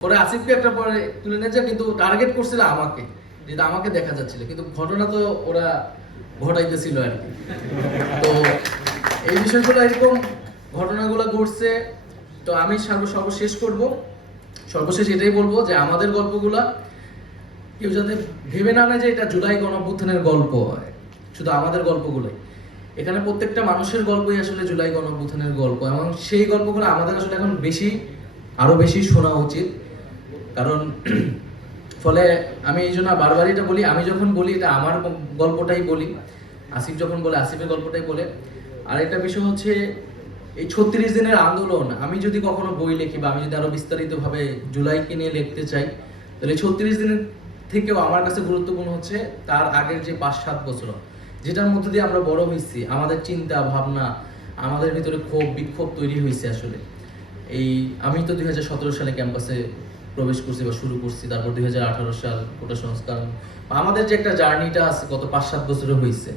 পরে আসিফকে একটা পরে তুলে নিয়েছে, কিন্তু টার্গেট করছিল আমাকে, যেটা আমাকে দেখা যাচ্ছিল, কিন্তু ঘটনা তো ওরা ঘটাইতেছিল আর কি। তো এই বিষয়গুলো এরকম ঘটনাগুলো ঘটছে। তো আমি সর্বশেষ এটাই বলবো যে আমাদের গল্পগুলা কেউ যাতে ভেবে না নেয় যে এটা জুলাই গণঅভ্যুত্থানের গল্প হয়, শুধু আমাদের গল্পগুলোই। এখানে প্রত্যেকটা মানুষের গল্পই আসলে জুলাই গণঅভ্যুত্থানের গল্প, এবং সেই গল্পগুলো আমাদের আসলে এখন আরো বেশি শোনা উচিত। কারণ ফলে আমি এই জন্য বারবার এটা বলি, আমি যখন বলি এটা আমার গল্পটাই বলি, আসিফ যখন বলে আসিফের গল্পটাই বলে। আর একটা বিষয় হচ্ছে এই 36 দিনের আন্দোলন, আমি যদি কখনো বই লিখি বা আমি যদি আরো বিস্তারিতভাবে জুলাইকে নিয়ে লিখতে চাই, তাহলে 36 দিনের থেকেও আমার কাছে গুরুত্বপূর্ণ হচ্ছে তার আগের যে 5-7 বছর, যেটার মধ্যে দিয়ে আমরা বড় হয়েছি, আমাদের চিন্তা ভাবনা, আমাদের ভিতরে ক্ষোভ বিক্ষোভ তৈরি হয়েছে আসলে। এই আমি তো 2017 সালে ক্যাম্পাসে প্রবেশ করছি বা শুরু করছি, তারপর 2018 সাল কোটা সংস্কার, আমাদের যে একটা জার্নিটা আছে গত 5-7 বছরে হয়েছে।